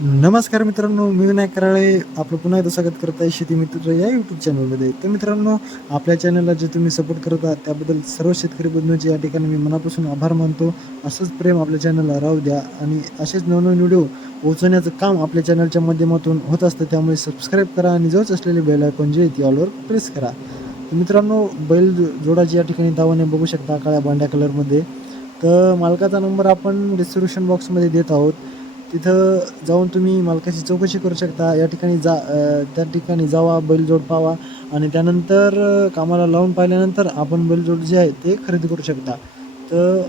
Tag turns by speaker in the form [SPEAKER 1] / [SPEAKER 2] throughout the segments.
[SPEAKER 1] नमस्कार मित्रांनो मी विनायक कराळे. आपलं पुन्हा एकदा स्वागत करत आहे शेती मित्र या यूट्यूब चॅनलमध्ये तर मित्रांनो आपल्या चॅनलला जे तुम्ही सपोर्ट करत आहात त्याबद्दल सर्व शेतकरी बंधूंचे या ठिकाणी मी मनापासून आभार मानतो. असंच प्रेम आपल्या चॅनलला राहू द्या आणि असेच नवनवीन व्हिडिओ पोहोचवण्याचं काम आपल्या चॅनलच्या माध्यमातून होत असतं त्यामुळे सबस्क्राईब करा आणि जवळच असलेले बेल आयकॉन जे ती ऑलवर प्रेस करा. तर मित्रांनो बैल जो- जोडाची या ठिकाणी दावाने बघू शकता काळ्या बांड्या कलरमध्ये तर मालकाचा नंबर आपण डिस्क्रिप्शन बॉक्समध्ये देत आहोत. तिथं जाऊन तुम्ही मालकाची चौकशी करू शकता. या ठिकाणी जा त्या ठिकाणी जावा बैलजोड पावा आणि त्यानंतर कामाला लावून पाहिल्यानंतर आपण बैलजोड जे आहे ते खरेदी करू शकता. तर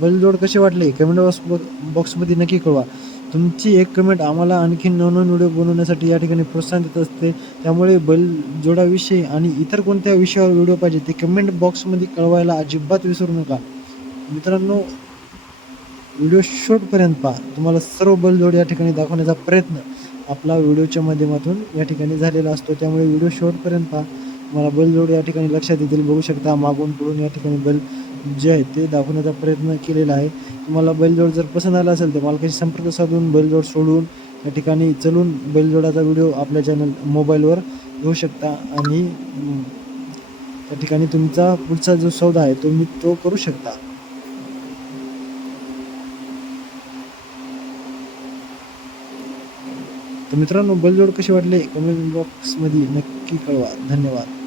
[SPEAKER 1] बैलजोड कसे वाटले? कमेंट बॉक्स बॉक्समध्ये नक्की कळवा. तुमची एक कमेंट आम्हाला आणखी नवनवीन व्हिडिओ बनवण्यासाठी या ठिकाणी प्रोत्साहन देत असते. त्यामुळे बैलजोडाविषयी आणि इतर कोणत्या विषयावर व्हिडिओ पाहिजे ते कमेंट बॉक्समध्ये कळवायला अजिबात विसरू नका. मित्रांनो व्हिडिओ शेवटपर्यंत पहा. तुम्हाला सर्व बैलजोड या ठिकाणी दाखवण्याचा प्रयत्न आपला व्हिडिओच्या माध्यमातून या ठिकाणी झालेला असतो. त्यामुळे व्हिडिओ शॉर्टपर्यंत पहा. तुम्हाला बैलजोड या ठिकाणी लक्षात येतील. बघू शकता मागून पुढून या ठिकाणी बैल जे आहे ते दाखवण्याचा प्रयत्न केलेला आहे. तुम्हाला बैलजोड जर पसंत आला असेल तर मालकाशी संपर्क साधून बैलजोड सोडून या ठिकाणी चलून बैलजोडाचा व्हिडिओ आपल्या चॅनल मोबाईलवर घेऊ शकता. आणि त्या ठिकाणी तुमचा पुढचा जो सौदा आहे तो मी तो करू शकता. तर मित्रांनो बैलजोड कशी वाटले? कमेंट बॉक्समध्ये नक्की कळवा. धन्यवाद.